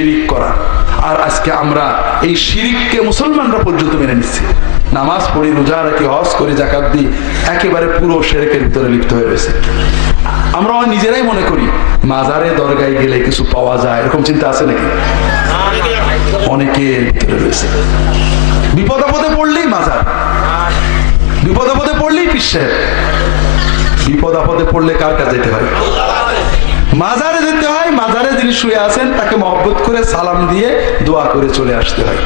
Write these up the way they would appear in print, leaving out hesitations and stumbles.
শিরিক করা। আর আজকে আমরা এই শিরিককে মুসলমানরা পর্যন্ত মেনে নিচ্ছি। নামাজ পড়ি, রোজা রাখি, হজ করি, জাকাত দিই, একেবারে পুরো শিরকের ভিতরে লিপ্ত হয়ে রয়েছে। আমরা নিজেরাই মনে করি মাজারে দরগায় গেলে কিছু পাওয়া যায়, এরকম চিন্তা আছে নাকি? অনেকের ভিতরে রয়েছে। বিপদ আপদে পড়লেই মাজার, বিপদ আপদে পড়লেই পীর সাহেব, বিপদ আপদে পড়লে কার কাছে যেতে হয়? মাজারে যেতে হয়। মাজারে যিনি শুয়ে আছেন তাকে মহব্বত করে সালাম দিয়ে দোয়া করে চলে আসতে হয়।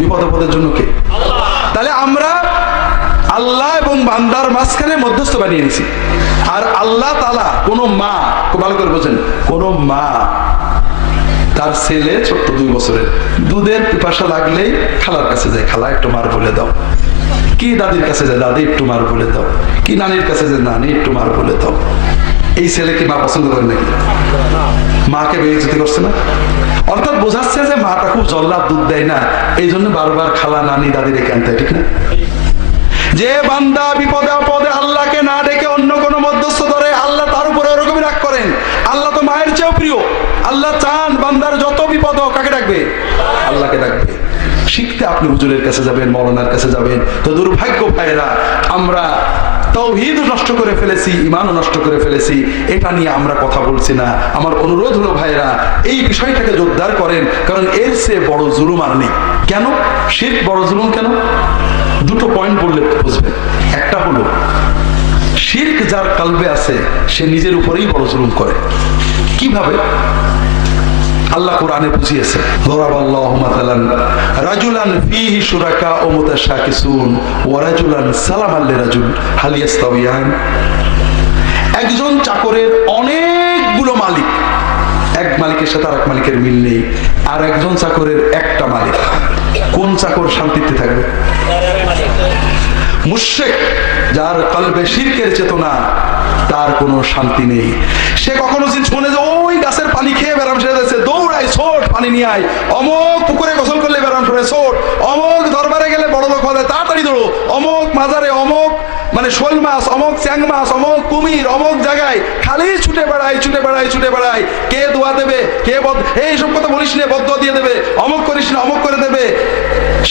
বিপদ আপদের জন্য কে? তাহলে আমরা আল্লাহ এবং বান্দার মাঝখানে মধ্যস্থ বানিয়ে নিয়েছি। আর আল্লাহ তাআলা কোনো মা, খুব ভালো করে বোঝেন, কোনো মা তার ছেলে ছোট্ট 2 বছরের, দুধের পিপাসা লাগলেই খালার কাছে যায়, খালা একটু মার বলে দাও। কি দাদির কাছে যায়, দাদি একটু মার বলে দাও। কি নানির কাছে যায়, নানি একটু মার বলে দাও। এই ছেলে কি মা পছন্দ করে নাকি? মাকে বেইজ্জতি করছে না? অর্থাৎ বোঝাচ্ছে যে মাটা খুব জল্লাদ, দুধ দেয় না, এই জন্য বারবার খালা নানি দাদি রেখে আনতে হয়, ঠিক না? যে বান্দা বিপদে আপদে আল্লাহকে না ডেকে অন্য কোন মধ্যস্থ ধরে, আল্লাহ তার উপরে ওরকমই রাগ করেন। আল্লাহ তো মায়ের চেয়েও প্রিয়। আল্লাহ চান বান্দার যত বিপদ হোক কাকে ডাকবে? আল্লাহকে ডাকবে। শিখতে আপনি হুজুরের কাছে যাবেন, মৌলানার কাছে যাবেন। তো দুর্ভাগ্য ভাইরা, আমরা তাওহীদ নষ্ট করে ফেলেছি, ঈমানও নষ্ট করে ফেলেছি। এটা নিয়ে আমরা কথা বলছি না। আমার অনুরোধ হলো ভাইরা, এই বিষয়টাকে জোরদার করেন, কারণ এর চেয়ে বড় জুলুম আর নেই। কেন শিরক বড় জুলুম? কেন? দুটো পয়েন্ট বললে বুঝবেন। একটা হলো শিরক যার কলবে আছে সে নিজের উপরেই বড় জুলুম করে। কিভাবে? আল্লাহ কোরআনে বুঝিয়েছে, দরাবাল্লাহু মাসালান রাজুলান ফীহি শুরাকা ও মুতাশাকিসুন ওয়া রাজুলান সালামান লিরাজুল হাল ইয়াস্তাওয়ান। একজন চাকরের অনেকগুলো মালিক, এক মালিকের সাথে আরেক মালিকের মিল নেই। আর একজন চাকরের একটা মালিক, কোন চাকর শান্তিতে থাকবে? মুশরিক, যার কলবে শিরকের চেতনা, তার কোনো শান্তি নেই। সে কখনো শোনে যে ওই গাছের পানি খেয়ে ব্যারাম সেরে যাচ্ছে, দৌড়ায়, ছোট পানি নিয়ে আয়, অমুক পুকুরে গোসল করলে ব্যারাম সরে, ছোট অমুক দরবারে গেলে বড় লোক হলে তাড়াতাড়ি দৌড়ো, অমুক মাজারে অমুক মানে শোল মাছ, অমুক চ্যাং মাছ, অমুক কুমির, অমুক জায়গায় খালি ছুটে বেড়ায়, ছুটে বেড়ায়, ছুটে বেড়ায়। কে দোয়া দেবে, কে এইসব কথা বলিস না, বদ দিয়ে দেবে, অমুক করিস না, অমুক করে দেবে।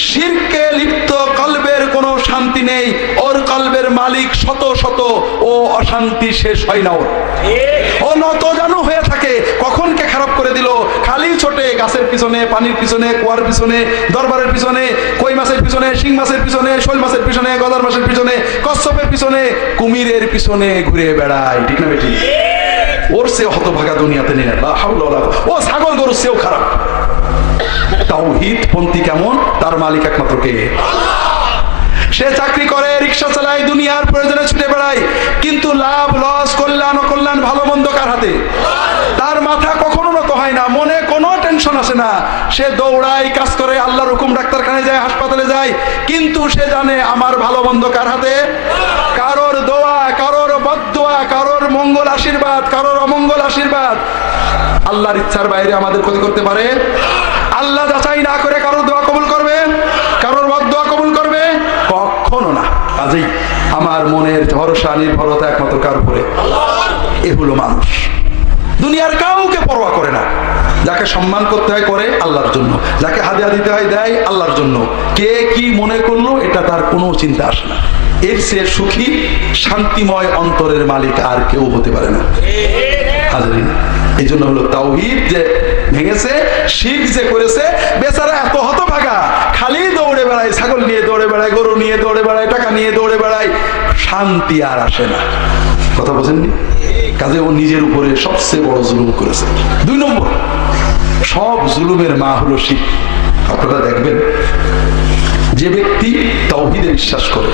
শিরকে লিপ্ত কলবের কোনো শান্তি নেই। ওর কলবের মালিক শত শত, ও অশান্তি শেষ হয় না। ও নত জানু হয়ে থাকে, কখন কে খারাপ করে দিল, খালি ছোটে গাছের পিছনে, পানির পিছনে, কুয়ার পিছনে, দরবারের পিছনে, কই মাছের পিছনে, শিং মাছের পিছনে, শোল মাছের পিছনে, গজার মাছের পিছনে, কচ্ছপের পিছনে, কুমিরের পিছনে ঘুরে বেড়ায়, ঠিক না বেটি? ওর সে হতভাগা দুনিয়াতে নেই। ও ছাগল গরুর চেয়েও খারাপ। তাওহীদ পন্থী কেমন? তার মালিক একমাত্র কে? সে চাকরি করে, রিক্সা চালায়, দুনিয়ার প্রয়োজনে ছুটে বেড়ায়, কিন্তু লাভ লস, কল্যাণ অকল্যাণ, ভালো মন্দ কার হাতে? তার মাথা কখনো নত হয় না, মনে কোনো টেনশন আসে না। সে দৌড়ায়, কাজ করে, আল্লাহর হুকুম, ডাক্তারখানায় যায়, হাসপাতালে যায়, কিন্তু সে জানে আমার ভালো মন্দ কার হাতে? কারোর দোয়া, কারোর বদদোয়া, কারোর মঙ্গল আশীর্বাদ, কারোর অমঙ্গল আশীর্বাদ আল্লাহর ইচ্ছার বাইরে আমাদের ক্ষতি করতে পারে? আল্লাহ যাচাই না করে কারোর দোয়া কবুল করবে? কারোর বদদোয়া কবুল করবে? কখনো না। কাজেই আমার মনের ভরসা, নির্ভরতা একমাত্র কার উপরে? এ হলো মানুষ। দুনিয়ার কাউকে পরোয়া করে না। যাকে সম্মান করতে হয় করে আল্লাহর জন্য, যাকে হাদিয়া দিতে হয় দেয় আল্লাহর জন্য। কে কি মনে করলো এটা তার কোনো চিন্তা আসে না। এর চেয়ে সুখী, শান্তিময় অন্তরের মালিক আর কেউ হতে পারে না। হাজরিন, এই জন্য হলো তাওহীদ যে ভেঙেছে, শিরক যে করেছে, বেচারা এত হতভাগা, খালি দৌড়ে বেড়ায়, ছাগল নিয়ে দৌড়ে বেড়ায়, গরু নিয়ে দৌড়ে বেড়ায়, টাকা নিয়ে দৌড়ে বেড়ায়, শান্তি আর আসে না। কথা বোঝেননি? কাজে ও নিজের উপরে সবচেয়ে বড় জুলুম করেছে। 2 নম্বর, সব জুলুমের মা হলো শিরক। আপনারা দেখবেন, যে ব্যক্তি তাওহীদে বিশ্বাস করে,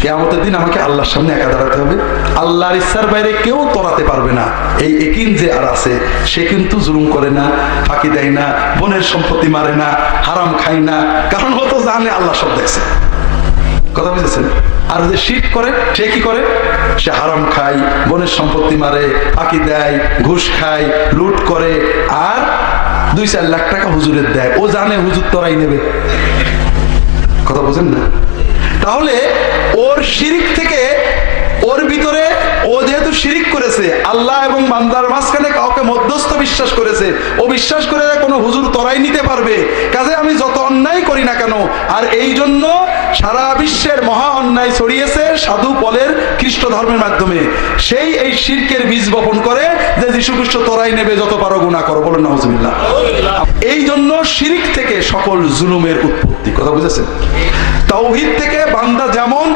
কিয়ামতের দিন আমাকে আল্লাহর সামনে একা দাঁড়াতে হবে, আল্লাহর ইচ্ছার বাইরে কেউ তরাতে পারবে না, এই ইয়াকিন যে আর আছে, সে কিন্তু জুলুম করে না, ফাঁকি দেয় না, বোনের সম্পত্তি মারে না, হারাম খায় না, কারণ ও তো জানে আল্লাহ সব দেখছে। কথা বুঝেছেন? আর যে শিরক করে সে কি করে? সে হারাম খায়, বোনের সম্পত্তি মারে, ফাঁকি দেয়, ঘুষ খায়, লুট করে, আর 2-4 লাখ টাকা হুজুরের দেয়। ও জানে হুজুর তোরাই নেবে। কথা বুঝেন না? তাহলে ওর শিরক থেকে ওর ভিতরে, ও যেহেতু শিরিক করেছে, আল্লাহ এবং বান্দার মাঝখানে কাউকে মধ্যস্থ বিশ্বাস করেছে, ও বিশ্বাস করে কোনো হুজুর তরাই নিতে পারবে, কাজে আমি যত অন্যায় করি না কেন। আর এই জন্য সারা বিশ্বের মহা অন্যায় ছড়িয়েছে সাধু পলের খ্রিস্ট ধর্মের মাধ্যমে। সেই এই শিরকের বীজ বপন করে যে যীশু খ্রিস্ট তরাই নেবে, যত পারো গুনাহ করো, বলেন নাউজুবিল্লাহ। এই জন্য শিরিক থেকে সকল জুলুমের উৎপত্তি, কথা বুঝেছেন? তাওহীদ থেকে বান্দা যেমন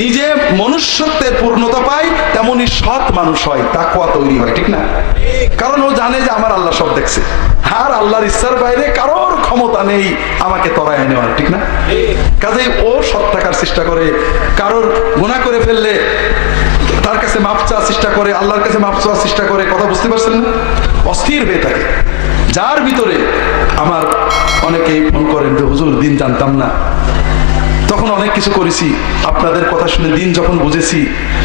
নিজে মনুষ্যত্বের পূর্ণতা পায়, তেমনি সৎ মানুষ হয়, তাকওয়া তৈরি হয়, ঠিক না? কারণ ও জানে যে আমার আল্লাহ সব দেখছে, আর আল্লাহর ইচ্ছার বাইরে কারোর ক্ষমতা নেই আমাকে তরায় নেওয়ার, ঠিক না? কাজেই ও সৎ থাকার চেষ্টা করে, কারোর গুনাহ করে ফেললে তার কাছে মাপ চাওয়ার চেষ্টা করে, আল্লাহর কাছে মাপ চাওয়ার চেষ্টা করে, কথা বুঝতে পারছেন না? অস্থির হয়ে থাকে। যার ভিতরে আমার অনেকেই ফোন করেন যে হুজুর দিন জানতাম না, তখন অনেক কিছু করেছি, আপনাদের কথা শুনে দিন যখন বুঝেছি,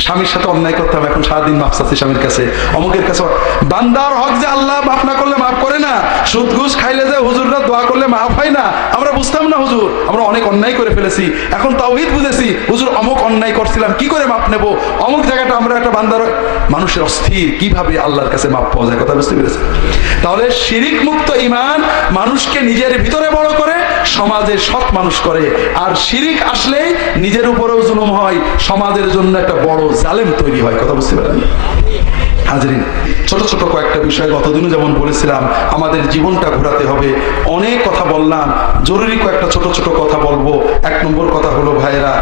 স্বামীর সাথে অন্যায় করতাম, এখন সারাদিন মাপ চাচ্ছি স্বামীর কাছে, অমুকের কাছে। বান্দার হক যে আল্লাহ মাফ না করলে মাফ করে না, সুদ ঘুষ খাইলে যে হুজুররা দোয়া করলে মাফ হয় না, আমরা বুঝতাম না হুজুর, আমরা অনেক অন্যায় করে ফেলেছি, এখন তাওহীদ বুঝেছি, হুজুর অমুক অন্যায় করছিলাম, কি করে মাপ নেব, অমুক জায়গাটা আমরা একটা বান্দার। মানুষের অস্থির, কিভাবে আল্লাহর কাছে মাপ পাওয়া যায়, কথা বুঝতে পেরেছে? তাহলে শিরিক মুক্ত ঈমান মানুষকে নিজের ভিতরে বড় করে, সমাজে সৎ মানুষ করে। আর শিরিক আসলেই নিজের উপরেও জুলুম হয়, সমাজের জন্য একটা বড় জালেম তৈরি হয়, কথা বুঝতে পারেন? হাজরিন, ছোট ছোট কয়েকটা বিষয় গতদিনও যেমন বলেছিলাম, আমাদের জীবনটা ঘোরাতে হবে। অনেক কথা বললাম, জরুরি কয়েকটা ছোট ছোট কথা বলবো। এক নম্বর কথা হলো ভাইরা,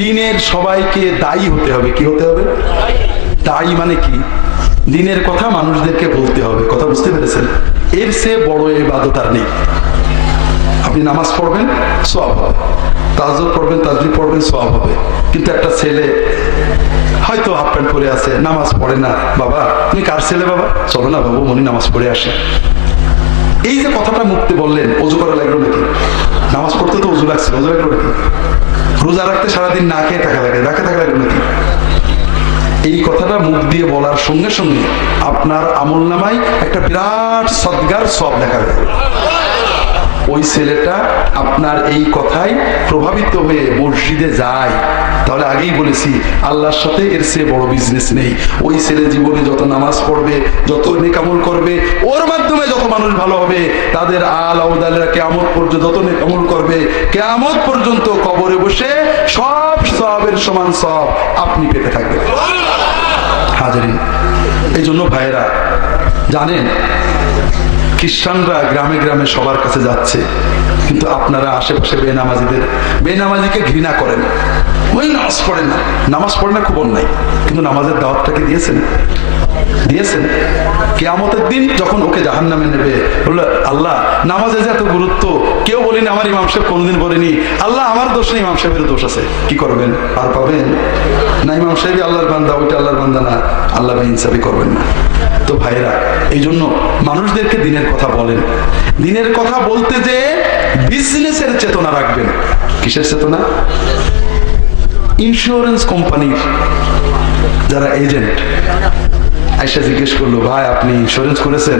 দিনের সবাইকে দায়ী হতে হবে। কি হতে হবে? দায়ী মানে কি? দিনের কথা মানুষদেরকে বলতে হবে, কথা বুঝতে পেরেছেন? এর চেয়ে বড় ইবাদত আর নেই। আপনি নামাজ পড়বেন, সওয়াব হবে, তাহাজ্জুদ পড়বেন, তাসবিহ পড়বেন, সওয়াব হবে। কিন্তু একটা ছেলে হয়তো হাফ প্যান্ট পরে আছে, নামাজ পড়ে না, বাবা তুমি কার ছেলে বাবা, চলো না বাবু মনি নামাজ পড়ে আসে। এই যে কথাটা মুক্তি বললেন, অজু করা লাগলো নাকি? নামাজ পড়তে তো অজু লাগছে, অজু লাগলো নাকি? রোজা রাখতে সারাদিন না খেয়ে থাকা লাগে, না খেয়ে থাকা লাগলো নাকি? এই কথাটা মুখ দিয়ে বলার সঙ্গে সঙ্গে আপনার আমলনামায় একটা বিরাট সদগার সওয়াব লেখা হবে। ওই ছেলেটা আপনার এই কথায় প্রভাবিত হয়ে মসজিদে যায়, তাহলে আগেই বলেছি আল্লাহর সাথে এর চেয়ে বড় বিজনেস নেই। ওই ছেলে জীবনে যত নামাজ পড়বে, যত নেক আমল করবে, ওর মাধ্যমে যত মানুষ ভালো হবে, তাদের আল আউদালেরা কিয়ামত পর্যন্ত যত নেক আমল করবে, কিয়ামত পর্যন্ত কবরে বসে সব সওয়াবের সমান সওয়াব আপনি পেতে থাকবেন। হাজরিন, এই জন্য ভাইয়েরা জানেন, খ্রিস্টানরা গ্রামে গ্রামে সবার কাছে যাচ্ছে, কিন্তু আপনারা আশেপাশে বেনামাজিকে ঘৃণা করেন, ওই নামাজ পড়ে না, নামাজ পড়ে না খুব অন্যায়, কিন্তু নামাজের দাওয়াতটাকে দিয়েছেন? দিয়েছেন? কিয়ামতের দিন যখন ওকে জাহান্নামে নেবে, বললো আল্লাহ নামাজে যে এত গুরুত্ব, কেউ বলিনি, আমার ইমাম সাহেব কোনোদিন বলেনি, আল্লাহ আমার দোষ নেই, ইমাম সাহেবের দোষ আছে, কি করবেন? আর পাবেন না? ইমাম সাহেব আল্লাহর বান্দা, ওইটা আল্লাহর বান্দা না, আল্লাহ ইনসাফি করবেন না। তো ভাইরা, এই জন্য মানুষদেরকে দিনের কথা বলেন। দিনের কথা বলতে যে বিজনেসের চেতনা রাখবেন। কিসের চেতনা? ইন্স্যুরেন্স কোম্পানির যারা এজেন্ট আইসা জিজ্ঞেস করলো, ভাই আপনি ইন্স্যুরেন্স করেছেন?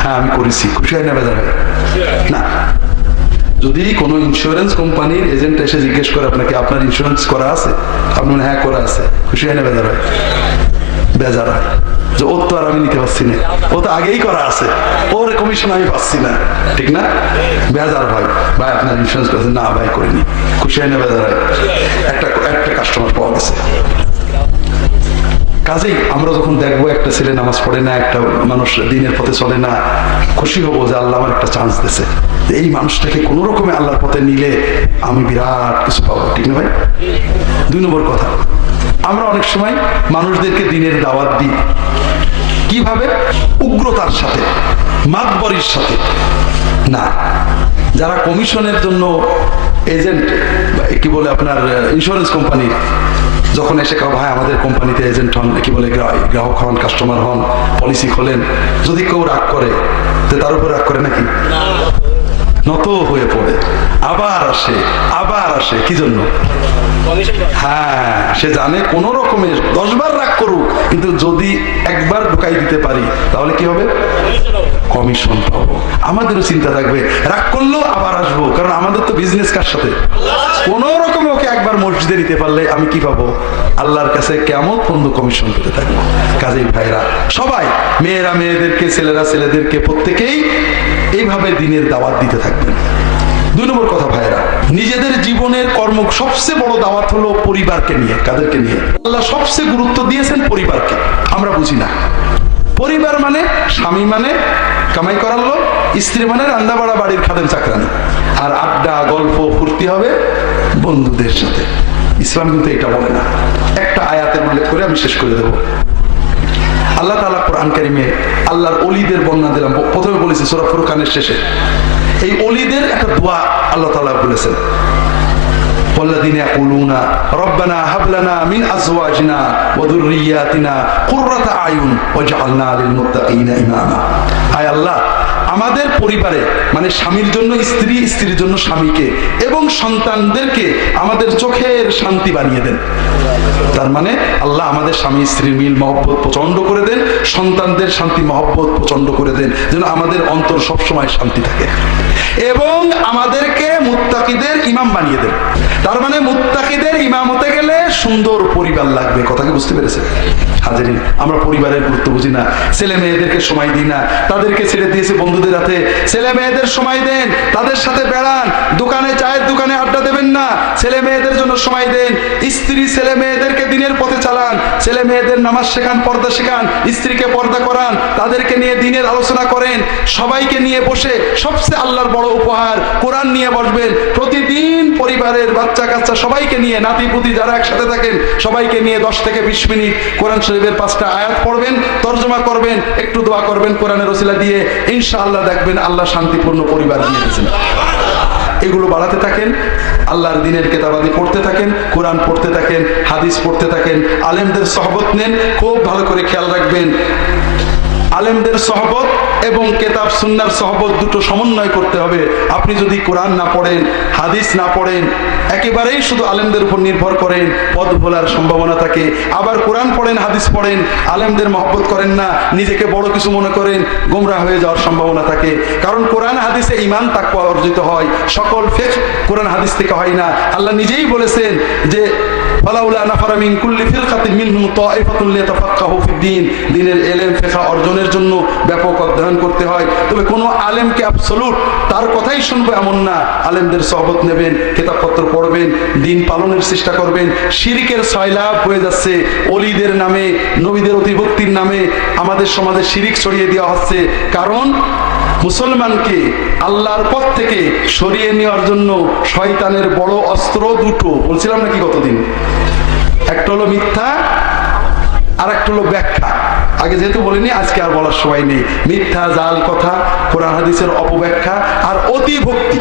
হ্যাঁ আমি করেছি। খুশি হয় না বেজার হয় না? যদি কোনো ইন্স্যুরেন্স কোম্পানির এজেন্ট এসে জিজ্ঞেস করে আপনাকে, আপনার ইন্স্যুরেন্স করা আছে? আপনি হ্যাঁ করা আছে। খুশি হয় না বেজার হয়? বেজার হয় যে ওর তো আর আমি নিতে পারছি না, ও তো আগেই করা আছে, ওর কমিশন আমি পাচ্ছি না, ঠিক না? বেজার হয়। ভাই আপনার ইন্স্যুরেন্স করেছে? না ভাই করিনি। খুশি হয় না বেজার হয়? একটা কাস্টমার পাওয়া গেছে। কাজেই আমরা যখন দেখবো একটা ছেলে নামাজ পড়ে না, একটা মানুষ দিনের পথে চলে না, খুশি হবো যে আল্লাহ আমার একটা চান্স দিয়েছে, এই মানুষটাকে কোন রকমে আল্লাহর পথে নিলে আমি বিরাট কিছু পাবো, ঠিক না ভাই? 2 নম্বর কথা, আমরা অনেক সময় মানুষদেরকে দিনের দাওয়াত দিই কিভাবে? উগ্রতার সাথে, মাতবরির সাথে না। যারা কমিশনের জন্য এজেন্ট, কি বলে আপনার ইন্স্যুরেন্স কোম্পানি, যখন এসে কাউ ভাই আমাদের কোম্পানিতে এজেন্ট হন, কি বলে গ্রাহক হন, কাস্টমার হন, পলিসি খোলেন, যদি কেউ রাগ করে তার উপর রাগ করে নাকি? নত হয়ে পড়ে, আবার আসে, আসে কি জন্য? হ্যাঁ, সে জানে কোন রকমে 10 বার রাগ করুক, কিন্তু যদি একবার ঢুকাই দিতে পারি তাহলে কি হবে? কমিশন পাবো। আমাদেরও চিন্তা থাকবে, রাগ করলেও আবার আসবো, কারণ আমাদের তো বিজনেস কার সাথে? কোন রকমে ওকে একবার মসজিদে নিতে পারলে আমি কি পাবো? আল্লাহর কাছে কেমন পর্যন্ত কমিশন পেতে থাকবো। কাজেই ভাইরা সবাই, মেয়েরা মেয়েদেরকে, ছেলেরা ছেলেদেরকে, প্রত্যেকেই এইভাবে দিনের দাওয়াত দিতে থাকবেন। 2 নম্বর কথা ভাইরা, নিজেদের জীবনের কর্ম সবচেয়ে বড় দাওয়াত হলো পরিবারকে নিয়ে। কাদেরকে নিয়ে? আল্লাহ সবচেয়ে গুরুত্ব দিয়েছেন পরিবারকে। আমরা বুঝি না পরিবার মানে স্বামী মানে কামাই করার লোক, স্ত্রী মানে রান্না বাড়া বাড়ির খাদেম চাকরানি, আর আড্ডা গল্প ফুর্তি হবে বন্ধুদের সাথে। ইসলাম কিন্তু এটা বলে না। একটা আয়াতের উল্লেখ করে আমি শেষ করে দেব। আল্লাহ তাআলা কোরআন কারীমে আল্লাহর ওলিদের বর্ণনা দিলাম। প্রথমে বলেছি সূরা ফুরকানের শেষে, এই ওলিদের একটা দোয়া আল্লাহ তাআলা বলেছেন, والذين يقولون ربنا هب لنا من ازواجنا وذرياتنا قرة اعين واجعلنا للمتقين اماما। আয় আল্লাহ, আমাদের পরিবারে মানে স্বামীর জন্য স্ত্রী, স্ত্রীর জন্য স্বামীকে এবং সন্তানদেরকে আমাদের চোখের শান্তি বানিয়ে দেন। তার মানে আল্লাহ আমাদের স্বামী স্ত্রীর মিল মহব্বত প্রচন্ড করে দেন, সন্তানদের শান্তি মহব্বত প্রচন্ড করে দেন, যেন আমাদের অন্তর সবসময় শান্তি থাকে, এবং আমাদেরকে মুত্তাকিদের ইমাম বানিয়ে দেন। তার মানে মুত্তাকিদের ইমাম হতে গেলে সুন্দর পরিবার লাগবে। কথাকে বুঝতে পেরেছেন হাজিরিন? আমরা পরিবারের গুরুত্ব বুঝি না, ছেলে মেয়েদেরকে সময় দিই না, তাদেরকে ছেড়ে দিয়েছে বন্ধুদের হাতে। ছেলে মেয়েদের সময় দেন, তাদের সাথে বেড়ান, দোকানে চায়ের দোকানে আড্ডা দেবেন না, ছেলে মেয়েদের জন্য সময় দেন। স্ত্রী ছেলে মেয়েদেরকে দিনের পথে চালান, ছেলে মেয়েদের নামাজ শেখান, পর্দা শেখান, স্ত্রীকে পর্দা করান, তাদেরকে নিয়ে দিনের আলোচনা করেন। সবাইকে নিয়ে বসে সবচেয়ে আল্লাহর বড় উপহার কোরআন নিয়ে বসবেন। প্রতিদিন পরিবারের বাচ্চা কাচ্চা সবাইকে নিয়ে, নাতি পুতি যারা একসাথে থাকেন সবাইকে নিয়ে 10 থেকে 20 মিনিট কোরআন শরীফের 5টা আয়াত পড়বেন, তর্জমা করবেন, একটু দোয়া করবেন কোরআনের ওসিলা দিয়ে। ইনশাআল্লাহ দেখবেন আল্লাহ শান্তিপূর্ণ পরিবার দিয়ে দিয়েছেন। এগুলো বাড়াতে থাকেন, আল্লাহর দিনের কিতাবাদি পড়তে থাকেন, কোরআন পড়তে থাকেন, হাদিস পড়তে থাকেন, আলেমদের সহবত নেন। খুব ভালো করে খেয়াল রাখবেন, আলেমদের সহবত এবং কেতাব সুন্নাহর সহবত দুটো সমন্বয় করতে হবে। আপনি যদি কোরআন না পড়েন, হাদিস না পড়েন, একেবারেই শুধু আলেমদের উপর নির্ভর করেন, পথ ভোলার সম্ভাবনা থাকে। আবার কোরআন পড়েন, হাদিস পড়েন, আলেমদের মহব্বত করেন না, নিজেকে বড় কিছু মনে করেন, গোমরাহ হয়ে যাওয়ার সম্ভাবনা থাকে। কারণ কোরআন হাদিসে ঈমান তাকওয়া অর্জিত হয়, সকল ফিকহ কোরআন হাদিস থেকে হয় না। আল্লাহ নিজেই বলেছেন যে ফালাউলা নাফারা মিন কুল্লি ফিরকাতিন মিনহুম তাইফাতুন লিয়াতাফাক্কাহু ফিদ-দ্বীন, দ্বীনের ইলম ফিকহ অর্জনের জন্য ব্যাপক অধ্যয়ন করতে হয়। তবে কোন আলেমকে অ্যাবসলিউট তার কথাই শুনবে এমন না। আলেমদের সহবত নেবেন, কিতাবপত্র পড়বেন, দ্বীন পালনের চেষ্টা করবেন। শিরকের সয়লাব হয়ে যাচ্ছে, ওলিদের নামে, নবীদের অতিভক্তির নামে আমাদের সমাজে শিরিক ছড়িয়ে দেওয়া হচ্ছে। কারণ মুসলমানকে আল্লাহর পথ থেকে সরিয়ে নেওয়ার জন্য শয়তানের বড় অস্ত্র দুটো বলছিলাম নাকি গতদিন, একটা হলো মিথ্যা আর একটা হলো ব্যাখ্যা। আগে যেহেতু বলিনি, আজকে আর বলার সময় নেই। মিথ্যা, জাল কথা, কোরআন হাদিসের অপব্যাখ্যা আর অতি ভক্তি,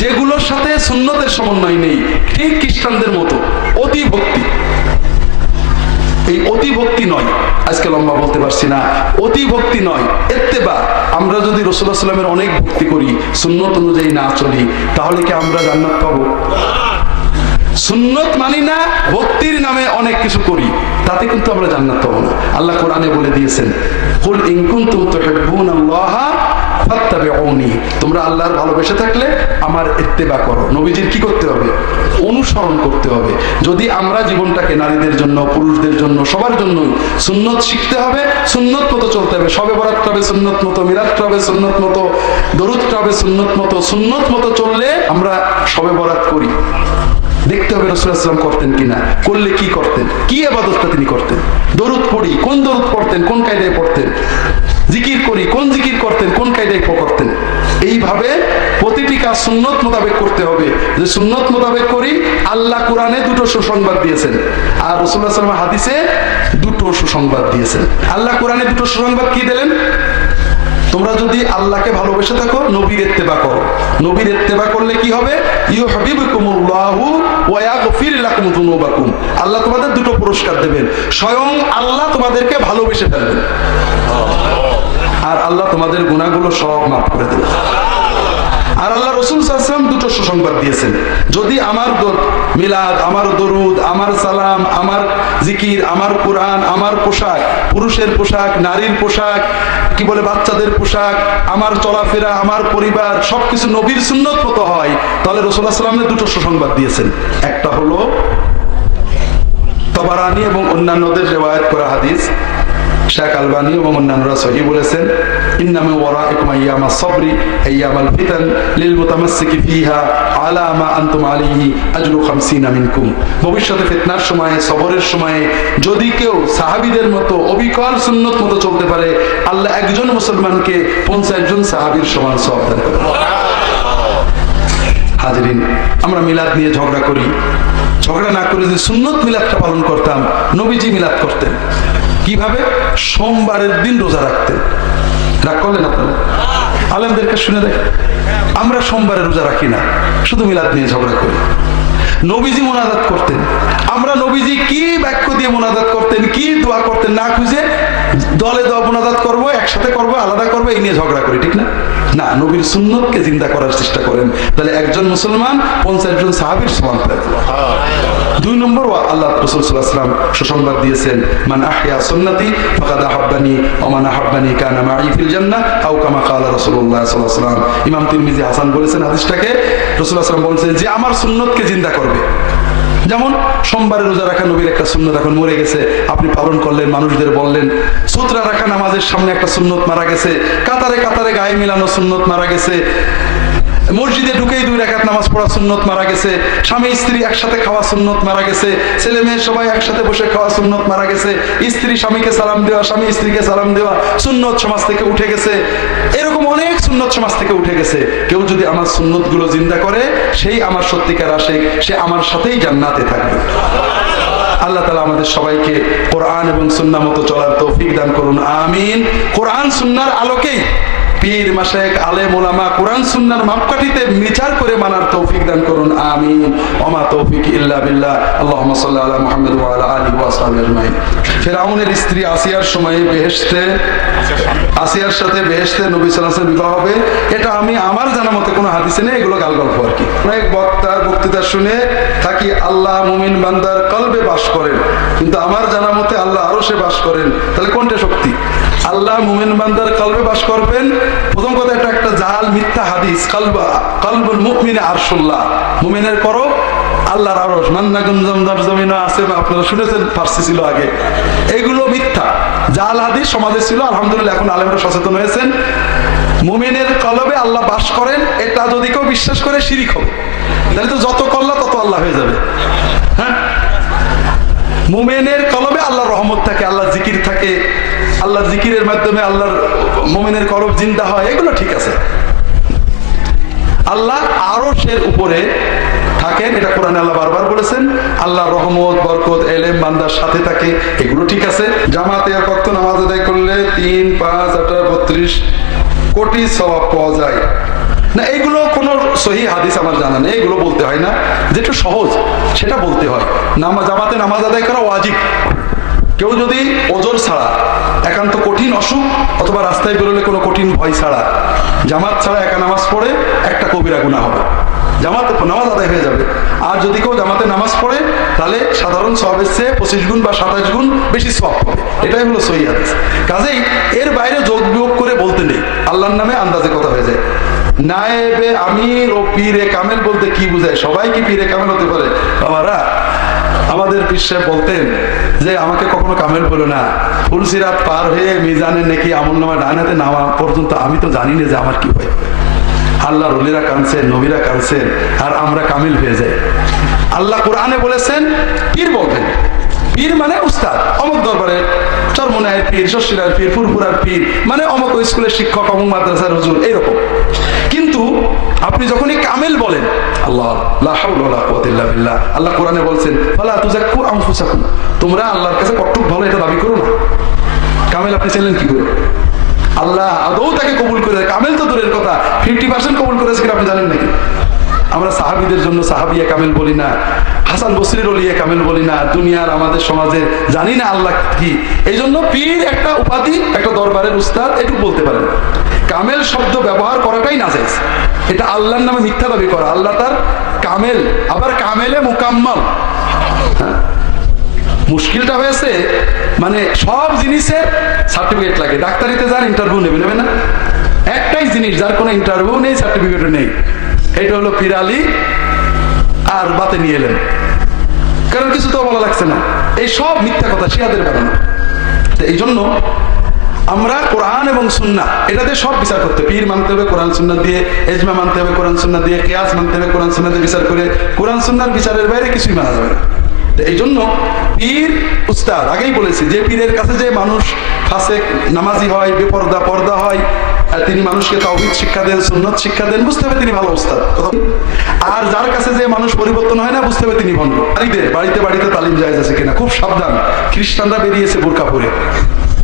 যেগুলোর সাথে সুন্নতের সমন্বয় নেই, ঠিক খ্রিস্টানদের মতো অতি ভক্তি। এই অতি ভক্তি নয়, আজকে লম্বা বলতে পারছি না, অতি ভক্তি নয়, ইত্তেবা। আমরা যদি রাসূলুল্লাহ সাল্লাল্লাহু আলাইহি ওয়াসাল্লামের অনেক ভক্তি করি, সুন্নত অনুযায়ী না চলি, তাহলে কি আমরা জান্নাত পাবো? সুন্নত মানি না, ভক্তির নামে অনেক কিছু করি, তাতে কিন্তু আমরা জান্নাত পাবো না। আল্লাহ কোরআনে বলে দিয়েছেন, কুল ইন কুনতুম তুহিব্বুনাল্লাহা ফাত্তাবিউনি, তোমরা আল্লাহর ভালোবেসে থাকলে আমার ইত্তেবা করো। নবীজির কি করতে হবে? অনুসরণ করতে হবে। যদি আমরা জীবনটাকে নারীদের জন্য, পুরুষদের জন্য, সবার জন্য সুন্নত শিখতে হবে, সুন্নত মতো চলতে হবে। শবে বরাতটা হবে সুন্নত মতো, মিলাদটা হবে সুন্নত মতো, দরুদটা হবে সুন্নত মতো। সুন্নত মতো চললে আমরা শবে বরাত করি, দেখতে হবে রাসূলুল্লাহ সাল্লাল্লাহু আলাইহি ওয়াসাল্লাম করতেন কিনা, করলে কি করতেন, কি ইবাদতটা তিনি করতেন। দরুদ পড়ি, কোন দরুদ পড়তেন, কোন কায়দায় পড়তেন। জিকির করি, কোন জিকির করতেন, কোন কায়দায় করতেন। এইভাবে প্রতিটি কাজ সুন্নত মোতাবেক করতে হবে। যে সুন্নত মোতাবেক করি, আল্লাহ কোরআনে দুটো সুসংবাদ দিয়েছেন, আর রাসূলুল্লাহ সাল্লাল্লাহু আলাইহি ওয়াসাল্লাম হাদিসে দুটো সুসংবাদ দিয়েছেন। আল্লাহ কোরআনে দুটো সুসংবাদ কি দিলেন? তোমরা যদি আল্লাহকে ভালোবেসে থাকো, নবীর ইত্তেবা করো। নবীর ইত্তেবা করলে কি হবে? ইউহিব্বুকুমুল্লাহু ওয়া ইয়াগফির লাকুম যুনুবাকুম। আল্লাহ তোমাদের দুটো পুরস্কার দেবেন। স্বয়ং আল্লাহ তোমাদেরকে ভালোবেসে ফেলবেন, আর আল্লাহ তোমাদের গুনাহগুলো সব মাফ করে দেবেন। আর আল্লাহ রাসূল সাল্লাল্লাহু আলাইহি ওয়াসাল্লাম দুটো সুসংবাদ দিয়েছেন, যদি আমার মিলাদ, আমার দরুদ, আমার সালাম, আমার জিকির, আমার কোরআন, আমার পোশাক, পুরুষের পোশাক, নারীর পোশাক, কি বলে বাচ্চাদের পোশাক, আমার চলাফেরা, আমার পরিবার সবকিছু নবীর সুন্নত মতো হয়, তাহলে রাসূলুল্লাহ সাল্লাল্লাহু আলাইহি ওয়াসাল্লাম দুটো সুসংবাদ দিয়েছেন। একটা হলো তাবারানী এবং অন্যান্যদের রিওয়ায়াত করা হাদিস, শেখ আলবানী এবং অন্যান্যরা সহিহ বলেছেন, ইন্নামা ওয়ারাইকুম আইয়ামাস সাবরি আইয়ামাল ফিতান লিল মুতামাসসিকি ফিহা আলা মা আনতুম আলাইহি আজরু 50 মিনকুম। ভবিষ্যতে ফিতনার সময়ে, সবরের সময়ে যদি কেউ সাহাবীদের মতো অবিকল সুন্নত মতো চলতে পারে, আল্লাহ একজন মুসলমানকে 50 জন সাহাবীর সমান সওয়াব দান করবেন। হাজরিন, আমরা মিলাদ নিয়ে ঝগড়া করি, ঝগড়া না করে যে সুন্নত মিলাদটা পালন করতাম, নবীজি মিলাদ করতেন কিভাবে? সোমবারের দিন রোজা রাখতেন। রাগ করলেন আপনারা? আলেমদেরকে শুনে দেখেন, আমরা সোমবারে রোজা রাখি না, শুধু মিলাদ নিয়ে ঝগড়া করি। নবীজি মোনাজাত করতেন, আমরা নবীজি কি বাক্য দিয়ে মোনাজাত করতেন, কি দোয়া করতেন না খুঁজে দলে দল মোনাজাত করবো, একসাথে করবো, আলাদা করবো, এই নিয়ে ঝগড়া করি, ঠিক না? না, নবীর সুন্নতকে জিন্দা করার চেষ্টা করেন, তাহলে একজন মুসলমান 50 জন সাহাবীর সমান পাবে। 2 নম্বর, আল্লাহ রাসূল সাল্লাল্লাহু আলাইহি ওয়াসাল্লাম সুসংবাদ দিয়েছেন, মান আহইয়া সুন্নতি ফাকাদ আহাব্বানি ওয়া মান আহাব্বানি কানা মাই ফিল জান্নাহ আও কামা ক্বালা রাসূলুল্লাহ সাল্লাল্লাহু আলাইহি ওয়াসাল্লাম। ইমাম তিরমিজি হাসান বলেছেন হাদিসটাকে, রাসূলুল্লাহ সাল্লাল্লাহু আলাইহি ওয়াসাল্লাম বলেছেন যে আমার সুন্নতকে জিন্দা করবে। যেমন সোমবারে রোজা রাখা নবীর একটা সুন্নত এখন মরে গেছে, আপনি পালন করলেন, মানুষদের বললেন। সুতরা রাখা নামাজের সামনে একটা সুন্নত মারা গেছে, কাতারে কাতারে গায়ে মিলানো সুন্নত মারা গেছে, মসজিদে ঢুকেই 2 রাকাত নামাজ পড়া সুন্নত মারা গেছে, স্বামী স্ত্রী একসাথে খাওয়া সুন্নত মারা গেছে, ছেলে মেয়ে সবাই একসাথে বসে খাওয়া সুন্নত মারা গেছে, স্ত্রী স্বামীকে সালাম দেওয়া, স্বামী স্ত্রীকে সালাম দেওয়া সুন্নত সমাজ থেকে উঠে গেছে। এরকম অনেক সুন্নত সমাজ থেকে উঠে গেছে। কেউ যদি আমার সুন্নত গুলো জিন্দা করে, সেই আমার সত্যিকার আশিক, সে আমার সাথেই জান্নাতে থাকবে। আল্লাহ তাআলা আমাদের সবাইকে কোরআন এবং সুন্নাহ মতো চলার তৌফিক দান করুন, আমিন। কোরআন সুন্নাহর আলোকেই পীর মাশায়েখ আলেম ওলামা কোরআন সুন্নাহর মাপকাঠিতে বিচার করে মানার তৌফিক দান করুন, আমিন। ওমা তৌফিক ইল্লা বিল্লাহ। আল্লাহুম্মা সাল্লি আলা মুহাম্মাদ ওয়া আলা আলিহি ওয়া আসহাবিহি আজমাইন। ফিরআউনের স্ত্রী আসিয়ার সময় আসিয়ার সাথে বেহেশতে নবী সাল্লাল্লাহু আলাইহি ওয়াসাল্লাম বিবাহ হবে, এটা আমি আমার জানা মতে কোনো হাদিসে নেই, এগুলো গাল গল্প আর কি। অনেক বক্তার বক্তৃতা শুনে থাকি আল্লাহ মুমিন বান্দার কলবে বাস করেন, কিন্তু আমার জানা মতে আল্লাহ আরশে বাস করেন। তাহলে কোনটা শক্তি? আল্লাহ মুমিন বান্দার কলবে বাস করবেন, প্রথম কথা এটা একটা জাল মিথ্যা হাদিস। কলবুল মুমিনে আরশুল্লাহ, মুমিনের করব আল্লাহর আরশ। মান্না গুনজামদার জমিনে আছে, আপনারা শুনেছেন, ফার্সি ছিল আগে। এগুলো মিথ্যা জাল হাদিস সমাজে ছিল। আলহামদুলিল্লাহ এখন আলেমরা সচেতন হয়েছেন। মুমিনের কলবে আল্লাহ বাস করেন, এটা যদি কেউ বিশ্বাস করে শিরিক হবে। তাহলে তো যত করলা তত আল্লাহ হয়ে যাবে। হ্যাঁ, মুমিনের কলবে আল্লাহর রহমত থাকে, আল্লাহ জিকির থাকে, আল্লাহ জিকিরের মাধ্যমে আল্লাহর মুমিনের কলব জিন্দা হয়, এগুলো ঠিক আছে। আল্লাহ আরশের উপরে থাকেন, এটা কোরআনে আল্লাহ বারবার বলেছেন। আল্লাহ রহমত বরকত এলেম বান্দার সাথে থাকে, এগুলো ঠিক আছে। জামাতে এক ওয়াক্ত নামাজ আদায় করলে 3, 5, 8, 32 কোটি সওয়াব পাওয়া যায় না, এগুলো কোন সহিহ হাদিস আমার জানা নেই, এগুলো বলতে হয় না। যেটা সহজ সেটা বলতে হয়। জামাতে নামাজ আদায় করা ওয়াজিব। কেউ যদি ওজর ছাড়া, একান্ত কঠিন অসুখ অথবা রাস্তায় বেরোলে কোনো কঠিন ভয় ছাড়া জামাত ছাড়া একা নামাজ পড়ে, একটা কবিরা গুনাহ হবে, জামাতে নামাজ আদায় হয়ে যাবে। আর যদি কেউ জামাতে নামাজ পড়ে, তাহলে সাধারণ সওয়াবের চেয়ে 25 গুণ বা 27 গুণ বেশি সওয়াব পাবে। এটাই হলো সহিহ হাদিস। কাজেই এর বাইরে যোগ বিয়োগ করে বলতে নেই, আল্লাহর নামে আন্দাজে কথা হয়ে যায়। নায়েবে আমির ও পীরে কামেল বলতে কি বোঝায়? সবাই কি পীরে কামেল হতে পারে? বাবারা, আমাদের পীর সাহেব বলতেন যে আমাকে কখনো কামেল বলো না, ফুলসিরাত পার হয়ে মিজানে নেকি আমলনামা ডান হাতে নামা পর্যন্ত আমি তো জানি না যে আমার কি হয়। আল্লাহর ওলিরা কাঁদছেন, নবীরা কাঁদছেন, আর আমরা কামিল হয়ে যাই। আল্লাহ কোরআনে বলেছেন পীর বলবেন, পীর মানে উস্তাদ, অমুক দরবারে চরমনায়ের পীর, শশিরার পীর, ফুরফুরার পীর, মানে অমুক স্কুলের শিক্ষক, অমুক মাদ্রাসার হুজুর, এইরকম। কিন্তু আপনি যখনই কামেল বলেন, আল্লাহ লা হাওলা ওয়ালা কুওয়াতা ইল্লা বিল্লাহ, আল্লাহ কোরআনে বলছেন ফালা তুযাক্কু আনফুসাকুম, তোমরা আল্লাহর কাছে কতটুকু ভালো এটা দাবি করো না। কামেল আপনি চাইলেন কি করে? আল্লাহ আদৌ তাকে কবুল করে, কামেল তো দূরের কথা 50% কবুল করেছে কিনা আপনি জানেন নাকি? আমরা সাহাবীদের জন্য সাহাবিয়ে কামেল বলি না, হাসান বসরির ওলিয়ে কামেল বলি না, দুনিয়ার আমাদের সমাজে জানি না আল্লাহ কি। এই জন্য পীর একটা উপাধি, একটা দরবারের উস্তাদ, এটুকু বলতে পারেন। কামেল শব্দ ব্যবহার করাটাই নাজায়েজ। এটা আল্লাহর নামে মিথ্যা দাবি করা। আল্লাহ তার কামেল, আবার কামেলে মুকাম্মাল। মুশকিলটা হয়েছে মানে সব জিনিসের সার্টিফিকেট লাগে। ডাক্তারিতে যার ইন্টারভিউ নেবে না, একটাই জিনিস যার কোনো ইন্টারভিউ নেই, সার্টিফিকেটও নেই, এটা হলো পীর আলী, আর বাতে নিয়ে এলেন, কারণ কিছু তো বলা লাগছে না। এই সব মিথ্যা কথা, শিয়াদের বানানো। এই জন্য আমরা কোরআন এবং সুন্নাহ এটাতে সব বিচার করতে, পীর মানতে হবে কোরআন সুন্নাহ দিয়ে, ইজমা মানতে হবে কোরআন সুন্নাহ দিয়ে, কিয়াস মানতে হবে কোরআন সুন্নাহ দিয়ে বিচার করে। কোরআন সুন্নাহর বিচারের বাইরে কিছুই মানা যাবে না। এই জন্য পীর উস্তাদ, আগেই বলেছি, যে পীরের কাছে যে মানুষ ফাসেক নামাজি হয়, বেপরদা পর্দা হয়, তিনি মানুষকে তাওহীদ শিক্ষা দেন, সুন্নাত শিক্ষা দেন, বুঝতে হবে তিনি ভালো উস্তাদ। আর যার কাছে যে মানুষ পরিবর্তন হয় না, বুঝতে হবে তিনি ভণ্ড। বাড়িতে বাড়িতে তালিম জায়েজ আছে কিনা, খুব সাবধান। খ্রিস্টানরা বেরিয়েছে বোরকা পরে,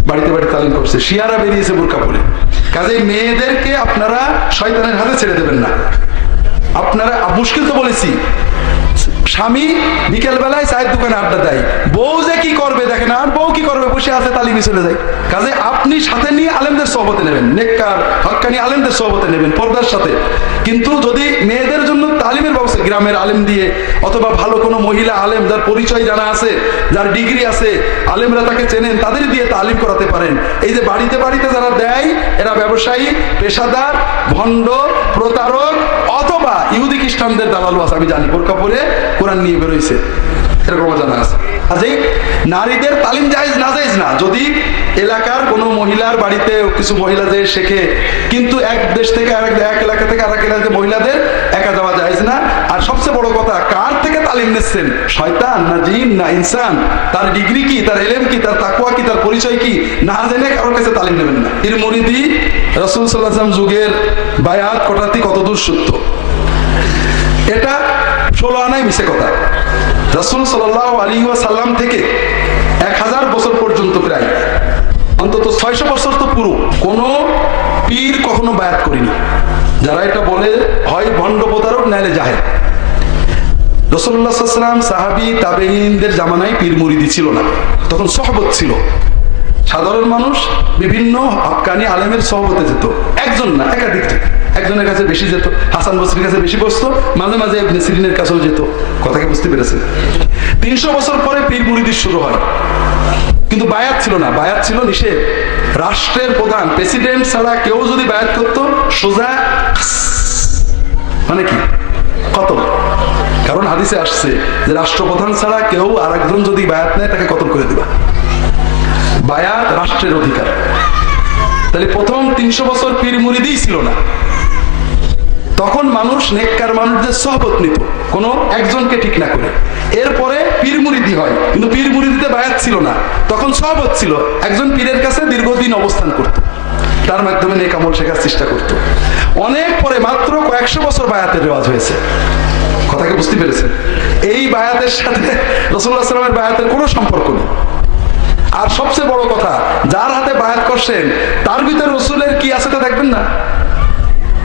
বাড়িতে বাড়িতে তালিম করছে, শিয়ারা বেরিয়েছে বোরকা পরে। কাজেই মেয়েদেরকে আপনারা শয়তানের হাতে ছেড়ে দেবেন না। আপনারা মুশকিল তো বলেছি, স্বামী বিকেল বেলায় চায়ের দোকানে আড্ডা দেয়, বউ যে কি করবে দেখেন, আর বউ কি করবে, বসে আছে তালিমে চলে যায়। কাজে আপনি সাথে নিয়ে আলেমদের সোহবতে নেবেন, নেককার হক্কানি আলেমদের সোহবতে নেবেন পর্দার সাথে। কিন্তু যদি মেয়েদের জন্য তালিমের ব্যবস্থা গ্রামের আলেম দিয়ে, অথবা ভালো কোনো মহিলা আলেম যার পরিচয় জানা আছে, যার ডিগ্রি আছে, আলেমরা তাকে চেনেন, তাদের দিয়ে তালিম করাতে পারেন। এই যে বাড়িতে বাড়িতে যারা দেয়, এরা ব্যবসায়ী, পেশাদার, ভণ্ড, প্রতারক, অথবা ইহুদি খ্রিস্টানদের দালালু আছে। আমি জানি, বোরকা পরে কোরআন নিয়ে বেরোইছে, এরকম জানা আছে। কাজেই নারীদের তালিম জায়েজ না জায়েজ না, যদি এলাকার কোনো মহিলার বাড়িতে কিছু মহিলা যে শেখে, কিন্তু এক দেশ থেকে আরেক, এক এলাকা থেকে আরেক এলাকাতে মহিলাদের একা যাওয়া জায়েজ না। আর সবচেয়ে বড় কথা, কার থেকে তালিম নিচ্ছেন, শয়তান না জিন না ইনসান, তার ডিগ্রি কি, তার ইলম কি, তার তাকওয়া কি, তার পরিচয় কি, না জেনে কারোর কাছে তালিম নেবেন না। এর মুরিদি রাসূল সাল্লাল্লাহু আলাইহি ওয়াসাল্লাম যুগের বায়াত কটাতি কতদূর সত্য, এটা 16 আনায় মিছে কথা। রাসূল সাল্লাল্লাহু আলাইহি ওয়াসাল্লাম থেকে 1000 বছর পর্যন্ত, প্রায় অন্তত 600 বছর তো পুরো কোন পীর কখনো বায়াত করেনি। যারা এটা বলে হয় ভণ্ড প্রতারক, নাইলে জাহেল। রাসূলুল্লাহ সাল্লাল্লাহু আলাইহি ওয়াসাল্লাম, সাহাবী, তাবেঈনদের জামানায় পীর মুরিদি ছিল না, তখন সোহবত ছিল। সাধারণ মানুষ বিভিন্ন হক্কানি আলেমের সোহবতে যেত, একজন না একাধিক, একজনের কাছে বেশি যেত, হাসান বসরির কাছে বেশি বসতো, মাঝে মাঝে ইবনে সিরিনের কাছেও যেত। কথাকে বুঝতে পেরেছেন? 300 বছর পরে পীর মুরিদি শুরু হয়, কিন্তু বায়াত ছিল না, বায়াত ছিল নিষেধ। রাষ্ট্রের প্রধান, প্রেসিডেন্ট ছাড়া কেউ যদি বায়াত করতো, সোজা মানে কি কতল। কারণ হাদিসে আসছে যে রাষ্ট্রপ্রধান ছাড়া কেউ আর একজন যদি বায়াত নেয়, তাকে কতল করে দিবা। বায়াত রাষ্ট্রের অধিকার। তাহলে প্রথম 300 বছর পীর মুরিদিই ছিল না। তখন মানুষ নেককার মানুষদের সোহবত নিত, কোন একজনকে ঠিক না করে। এরপরে পীর মুরিদি হয়, কিন্তু পীর মুরিদিতে বায়াত ছিল না, তখন সোহবত ছিল। একজন পীরের কাছে দীর্ঘদিন অবস্থান করত, তার মাধ্যমে নেক আমল শেখার চেষ্টা করত। অনেক পরে, মাত্র কয়েকশো বছর বায়াতের রেওয়াজ হয়েছে। কথাকে বুঝতে পেরেছেন? এই বায়াতের সাথে রাসূলুল্লাহ সাল্লাল্লাহু আলাইহি ওয়াসাল্লামের বায়াতের কোনো সম্পর্ক নেই। আর সবচেয়ে বড় কথা, যার হাতে বায়াত করছেন তার ভিতরে রসুলের কি আছে তা দেখবেন না,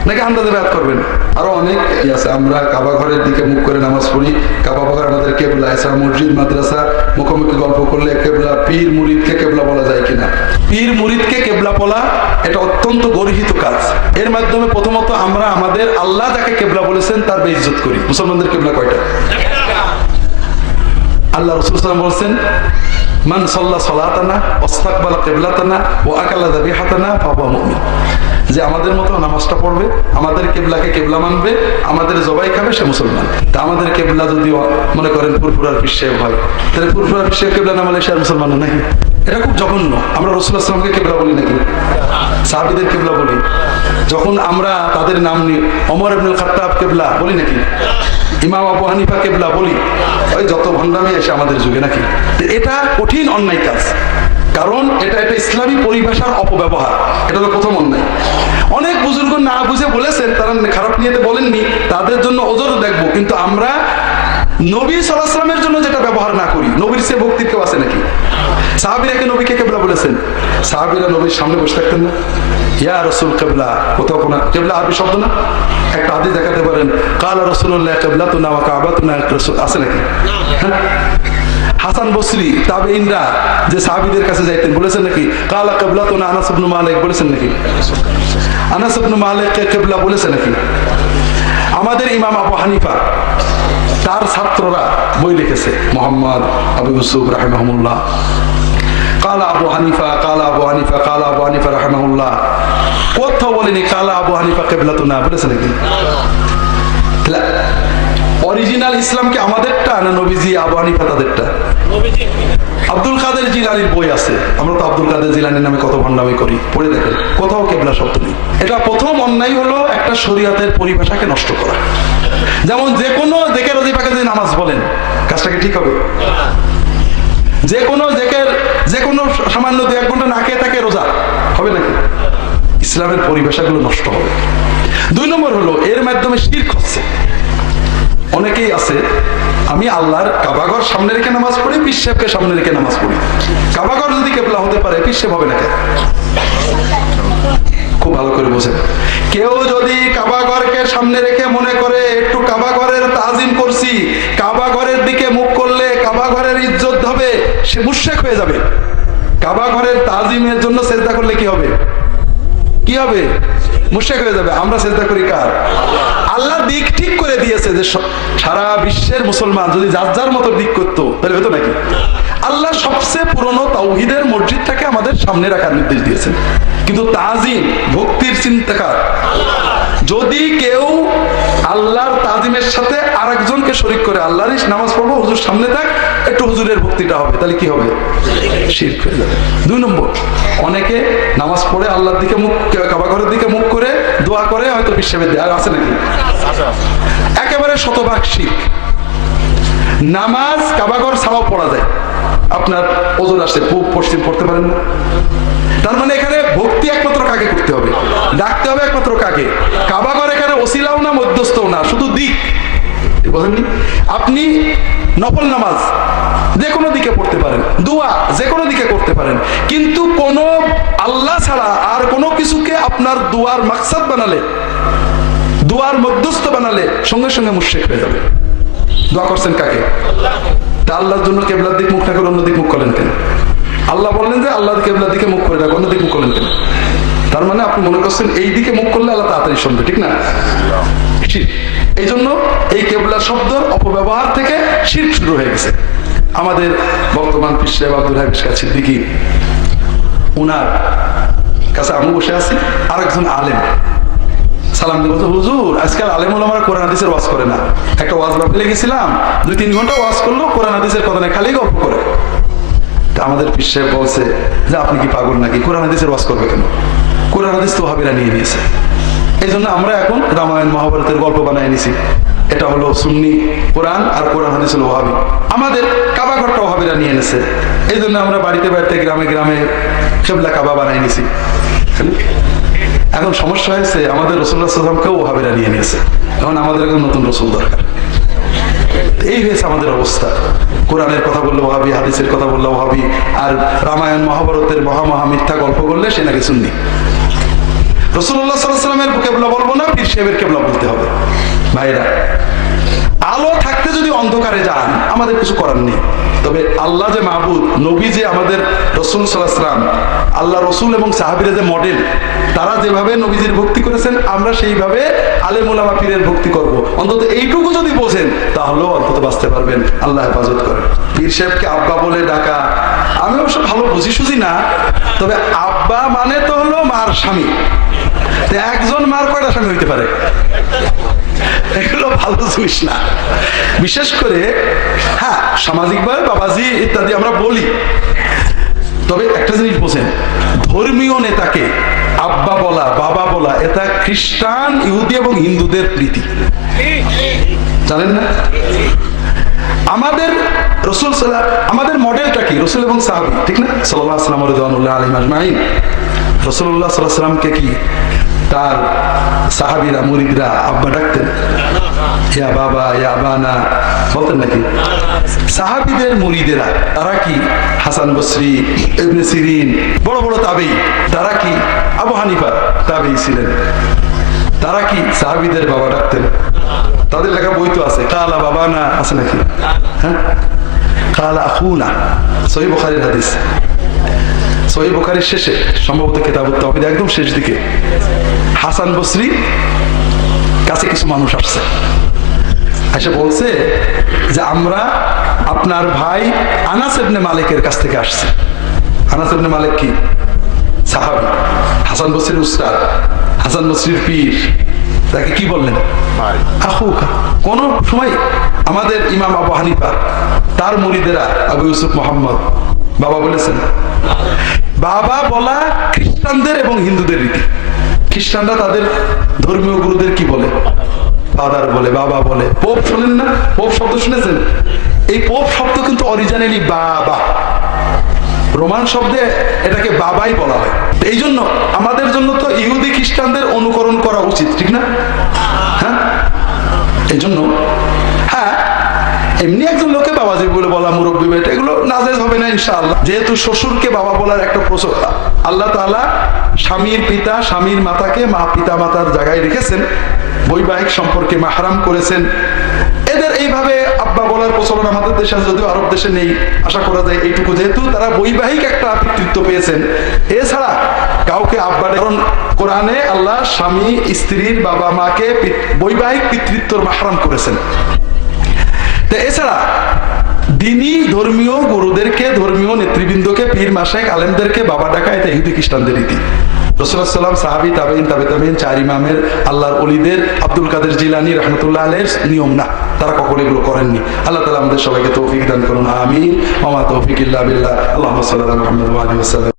নাকি আন্দাজে বায়াত করবেন? আরো অনেক কি আছে। আমরা কাবা ঘরের দিকে মুখ করে নামাজ পড়ি, কাবা ঘর আমাদের কেবলা। এছাড়া মসজিদ, মাদ্রাসা, মুখোমুখি গল্প করলে কেবলা। পীর মুরিদকে কেবলা বলা যায় কিনা? পীর মুরিদকে কেবলা বলা এটা অত্যন্ত গর্হিত কাজ। এর মাধ্যমে প্রথমত আমরা আমাদের আল্লাহ যাকে কেবলা বলেছেন তার বেইজ্জত করি। মুসলমানদের কেবলা কয়টা? আল্লাহ রাসূল সাল্লাল্লাহু আলাইহি ওয়াসাল্লাম বলেছেন, মান সাল্লা সালাতানা ওয়াস্তাকবালা কিবলাতানা ওয়া আকালা যাবিহাতানা ফাহুয়া মুমিন। যে আমাদের মতো নামাজটা পড়বে, আমাদের কেবলাকে কেবলা মানবে, আমাদের জবাই খাবে, সে মুসলমান। তা আমাদের কেবলা যদি মনে করেন ফুরফুরার পীর সাহেব হয়, তাহলে ফুরফুরার পীর সাহেব কেবলা না মানলে সে আর মুসলমান না নাকি? এটা খুব জঘন্য। আমরা রাসূলুল্লাহ সাল্লাল্লাহু আলাইহি ওয়াসাল্লামকে কেবলা বলি নাকি? সাহাবীদের কেবলা বলি। যখন আমরা তাদের নাম নিই, ওমর ইবনুল খাত্তাব কেবলা বলি নাকি? ইমাম আবু হানিফা কেবলা বলি। ওই যত ভণ্ডামি এসে আমাদের যুগে নাকি? এটা কঠিন অন্যায় কাজ, কারণ এটা ইসলামী পরিভাষার অপব্যবহার। এটা হলো প্রথম অন্যায়। অনেক বুজুর্গ না বুঝে বলেছেন, তারা খারাপ নিয়েতে বলেননি, তাদের জন্য ওজোর দেখবো। কিন্তু আমরা নবী সাল্লাল্লাহু আলাইহি ওয়াসাল্লামের জন্য যেটা ব্যবহার না করি, নবীর সে ভক্তির কেউ আছে নাকি? সাহাবীরা কি নবীকে কিবলা বলেছেন? সাহাবীরা নবীর সামনে বসে থাকতেন না? ইয়া রাসূল কিবলা, কোথাও কোনো কিবলা আরবি শব্দ না? একটা হাদিস দেখাতে পারেন কালা রাসূলুল্লাহ কিবলাতুনা ওয়া কাবাতুনা, আছে নাকি? হ্যাঁ, হাসান বসরি তাবেঈনরা যে সাহাবীদের কাছে যাইতেন বলেছেন নাকি কালা কিবলাতুনা আনাস ইবনে মালিক বলেছেন নাকি? আনাস ইবনে মালিককে কিবলা বলেছেন নাকি? আমাদের ইমাম আবু হানিফা তার ছাত্ররা বই লিখেছে, মোহাম্মদ আবু ইউসুফ রাহিমাহুল্লাহ, কালা আবু হানিফা কালা আবু হানিফা কালা আবু হানিফা রাহিমাহুল্লাহ, কোথাও বলেনি কালা আবু হানিফা কিবলাতুনা, বলেছে নাকি? অরিজিনাল ইসলাম কি আমাদেরটা না নবীজি আবু হানিফা তাদেরটা? আব্দুল কাদের জিলানীর বই আছে, আমরা তো আব্দুল কাদের জিলানীর নামে কত ভণ্ডামি করি, পড়ে দেখেন, কোথাও কিবলা শব্দ নেই। এটা প্রথম অন্যায় হলো একটা শরীয়তের পরিভাষাকে নষ্ট করা। যেমন যে কোনো জেকের ওজিফাকে যদি নামাজ বলেন, কাজটা কি ঠিক হবে? যে কোনো সামান্য 2-1 ঘন্টা না খেয়ে থাকে রোজা হবে নাকি? ইসলামের পরিভাষাগুলো নষ্ট হবে। 2 নম্বর হলো এর মাধ্যমে শিরক হচ্ছে। অনেকেই আছে আমি আল্লাহর কাবাঘর সামনে রেখে নামাজ পড়ি, পীর সাহেবকে সামনে রেখে নামাজ পড়ি। কাবাঘর যদি কিবলা হতে পারে পীর সাহেব হবে না কেন? খুব ভালো করে বোঝেন, কেউ যদি কাবাঘরকে সামনে রেখে মনে করে একটু কাবাঘরের তাজিম করছি, কাবাঘরের দিকে মুখ করলে কাবাঘরের ইজ্জত হবে, সে মুশরিক হয়ে যাবে। কাবাঘরের তাজিমের জন্য সেজদা করলে কি হবে? কি হবে? মুশরিক হয়ে যাবে। আমরা সেজদা করি কার? আল্লাহ দিক ঠিক করে দিয়েছে যে সারা বিশ্বের মুসলমান যদি যার যার মতো দিক করতো তাহলে হতো নাকি? আল্লাহ সবচেয়ে পুরনো তাওহীদের মসজিদটাকে আমাদের সামনে রাখার নির্দেশ দিয়েছেন, কিন্তু তাজিম ভক্তির চিন্তাকার। যদি কেউ আল্লাহর তাজিমের সাথে আরেকজনকে শরীক করে, আল্লাহর নামাজ পড়বো হুজুর সামনে থাক, একটু হুজুরের ভক্তিটা হবে, তাহলে কি হবে? শিরক হয়ে যাবে। 2 নম্বর, অনেকে নামাজ পড়ে আল্লাহর দিকে মুখ, কাবাঘরের দিকে মুখ করে দোয়া করে, হয়তো বিশ্বের দেয়, আর আছে নাকি? একেবারে শতভাগ শিরক। নামাজ কাবাঘর ছাড়াও পড়া যায়, আপনার ওজোর আসে পূব পশ্চিম পড়তে পারেন না, তার মানে এখানে ভক্তি একমাত্র কাকে করতে হবে? ডাকতে হবে একমাত্র কাকে? কাবাঘর এখানে ওসিলাও না মধ্যস্থও না, শুধু দিক। বুঝেননি? আপনি নফল নামাজ যে কোনো দিকে পড়তে পারেন, দোয়া যে কোনো দিকে করতে পারেন, কিন্তু কোন আল্লাহ ছাড়া আর কোনো কিছুকে আপনার দোয়ার মাকসাদ বানালে, দোয়ার মধ্যস্থ বানালে সঙ্গে সঙ্গে মুশরিক হয়ে যাবে। দোয়া করছেন কাকে? তা আল্লাহর জন্য কিবলার দিক মুখ না করে অন্য দিক মুখ করলেন কেন? আল্লাহ বললেন যে আল্লাহ কিবলার দিকে মুখ করে রাখো, অন্য দিক মুখ করলেন কেন? তার মানে আপনি মনে করছেন এই দিকে মুখ করলে আল্লাহ তাড়াতাড়ি শুনবে, ঠিক না? এই জন্য এই কিবলা শব্দের অপব্যবহার থেকে শিরক শুরু হয়ে গেছে। আমাদের বর্তমান পীর সাহেব আব্দুল হাই মিশকাত সিদ্দিকী, উনার কাছে আমি বসে আছি, আরেকজন আলেম সালাম দিয়ে বলতো, হুজুর আজকাল আলেম ওলামারা কোরআন হাদিসের ওয়াজ করে না। একটা ওয়াজ মাহফিলে গেছিলাম, 2-3 ঘন্টা ওয়াজ করলো, কোরআন হাদিসের কথা নেই, খালি গল্প করে। আমাদের পীর সাহেব বলছে যে আপনি কি পাগল নাকি, কোরআন হাদিসের ওয়াজ করবে কেন? কোরআন হাদিস তো ওয়াহাবিরা নিয়ে নিয়েছে। এই জন্য আমরা এখন রামায়ণ মহাভারতের গল্প বানায় নিছি। এটা হলো সুন্নি কোরআন আর কোরআন হাদিস হলো ওয়াহাবি। আমাদের কাবাঘরটা ওয়াহাবিরা নিয়ে এনেছে, এই জন্য আমরা বাড়িতে বাড়িতে গ্রামে গ্রামে কিবলা কাবা বানাই নিছি। এখন সমস্যা হয়েছে, আমাদের রাসূলুল্লাহ সাল্লাল্লাহু আলাইহি ওয়াসাল্লামকেও ওয়াহাবিরা নিয়ে নিয়েছে। এখন আমাদের এখন নতুন রাসূল দরকার। এই হয়েছে আমাদের অবস্থা। কোরআনের কথা বললে ওয়াহাবি, হাদিসের কথা বললে ওয়াহাবি, আর রামায়ণ মহাভারতের মহা মিথ্যা গল্প করলে সে নাকি সুন্নি। রাসূলুল্লাহ সাল্লাল্লাহু আলাইহি ওয়াসাল্লামের কিবলা বলবো না, পীর সাহেবের কিবলা বলতে হবে। ভাইরা, আলো থাকতে যদি অন্ধকারে যান আমাদের কিছু করার নেই। তবে আল্লাহ যে মাহবুব, নবী যে আমাদের রাসূল সাল্লাল্লাহু আলাইহি ওয়াসাল্লাম, আল্লাহ রাসূল এবং সাহাবীরা যে মডেল, তারা যেভাবে নবীজির ভক্তি করেছেন আমরা সেইভাবে আলেম ওলামা পীরের ভক্তি করব। অন্তত এইটুকু যদি বোঝেন তাহলেও অন্তত বাঁচতে পারবেন। আল্লাহ হেফাজত করেন। পীর সাহেবকে আব্বা বলে ডাকা, আমি অবশ্য ভালো বুঝি সুঝি না, তবে আব্বা মানে তো হলো মার স্বামী। একজন মার কয়টা স্বামী হইতে পারে? এগুলো ভালো জিনিস না। বিশেষ করে হ্যাঁ সামাজিকভাবে বাবাজি ইত্যাদি আমরা বলি, তবে একটা জিনিস বোঝেন, ধর্মীয় নেতাকে আব্বা বলা, বাবা বলা, এটা খ্রিস্টান, ইহুদি এবং হিন্দুদের রীতি, জানেন না? আমাদের রাসূল আমাদের মডেলটা কি? রাসূল এবং সাহাবী, ঠিক না? সাল্লাল্লাহু আলাইহি ওয়াসাল্লাম রাদিয়াল্লাহু আলাইহিম আজমাইন। রাসূলুল্লাহ সাল্লাল্লাহু আলাইহি ওয়াসাল্লামকে কি তার সাহাবীরা মুরিদরা আব্বা ডাকতেন? ইয়া বাবা ইয়া বানা বলতেন নাকি? সাহাবীদের মুরিদেরা তারা কি হাসান বসরি, ইবনে সিরিন, বড় বড় তাবেঈ, তারা কি আবু হানিফা তাবেঈ ছিলেন, তারা কি সাহাবীদের বাবা ডাকতেন? তাদের লেখা বই তো আছে, কালা বাবানা আছে নাকি? হ্যাঁ, কালা আখুনা, সহিহ বুখারীর হাদিস, সহিহ বুখারীর শেষে সম্ভবত কিতাবুত তাওহীদ একদম শেষ দিকে হাসান বসরি কাছে কিছু মানুষ আসছে, এসে বলছে যে আমরা আপনার ভাই আনাস ইবনে মালিকের কাছ থেকে আসছে। আনাস ইবনে মালিক কি? সাহাবী, হাসান বসরির উস্তাদ, হাসান বসরির পীর। তাকে কি বললেন? আখুকা। কোন সময় আমাদের ইমাম আবু হানিফা তার মুরিদেরা আবু ইউসুফ মোহাম্মদ বাবা বলেছেন? বাবা বলা খ্রিস্টানদের এবং হিন্দুদের রীতি। খ্রিস্টানরা তাদের ধর্মীয় গুরুদের কি বলে? ফাদার বলে, বাবা বলে। পোপ শোনেন না? পোপ শব্দ শুনেছেন? এই পোপ শব্দ কিন্তু অরিজিনালি বাবা, রোমান শব্দে এটাকে বাবাই বলা হয়। এই জন্য আমাদের জন্য তো ইহুদি খ্রিস্টানদের অনুকরণ করা উচিত, ঠিক না? হ্যাঁ, এই জন্য হ্যাঁ, এমনি একজন লোকে বাবাজি বলে বলা, মুরব্বী বেটা, এগুলো নাজেজ হবে না ইনশাআল্লাহ। যেহেতু শ্বশুরকে বাবা বলার একটা প্রচলন, আল্লাহ তাআলা স্বামীর পিতা স্বামীর মাতাকে মা পিতা মাতার জায়গায় রেখেছেন, বৈবাহিক সম্পর্কে মাহরাম করেছেন। এদের এইভাবে আব্বা বলার প্রচলন আমাদের দেশে, যদিও আরব দেশে নেই, আশা করা যায় এইটুকু, যেহেতু তারা বৈবাহিক একটা পিতৃত্ব পেয়েছেন। এছাড়া কাউকে আব্বা, কারণ কোরআনে আল্লাহ স্বামী স্ত্রীর বাবা মাকে বৈবাহিক পিতৃত্বর মাহরাম করেছেন। এছাড়া দিনী ধর্মীয় গুরুদেরকে, ধর্মীয় নেতৃবৃন্দকে, পীর মাশায়েখ আলেমদেরকে বাবা ডাকা, এটা ইহুদি খ্রিস্টানদের রীতি। রাসূলুল্লাহ সাল্লাল্লাহু আলাইহি ওয়াসাল্লাম, সাহাবী, তাবেঈন, তাবেঈন, চার ইমামের, আল্লাহর ওলিদের, আব্দুল কাদের জিলানী রাহমাতুল্লাহ আলাইহির নিয়ম না, তারা কখনো এগুলো করেননি। আল্লাহ তাআলা আমাদের সবাইকে তৌফিক দান করুন, আমিন। ওয়া মা তৌফিক ইল্লা বিল্লাহ। আল্লাহুম্মা সাল্লি আলা মুহাম্মাদ ওয়া আলিহি ওয়া সাল্লাম।